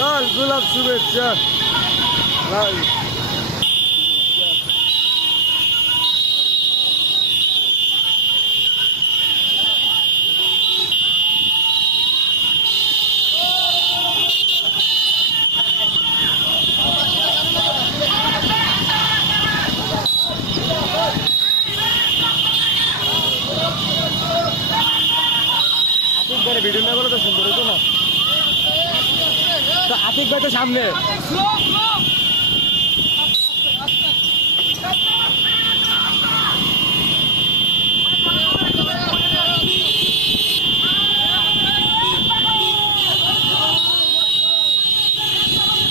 লাল গোলাপ শুভেচ্ছা লাল ভিডিও না বলে তো সুন্দর হতো না তো আতিক ভাই তো সামনে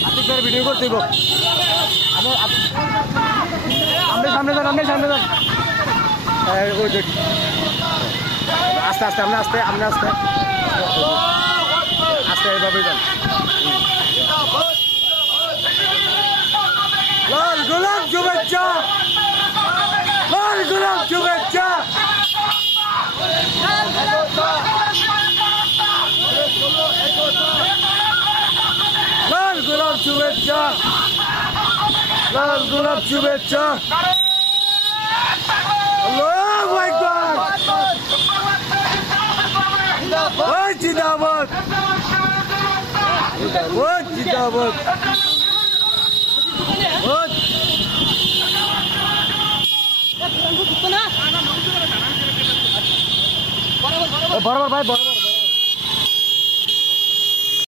আতিক ভাই ভিডিও করতে দিব আপনি সামনে যান আস্তে আস্তে আপনি আস্তে এইভাবে যান লাল গোলাপ শুভেচ্ছা লাল গোলাপ শুভেচ্ছা লাল গোলাপ শুভেচ্ছা লাল গোলাপ শুভেচ্ছা আল্লাহু আকবার ওই জিন্দাবাদ ওই জিন্দাবাদ বরাবর ভাই বরাবর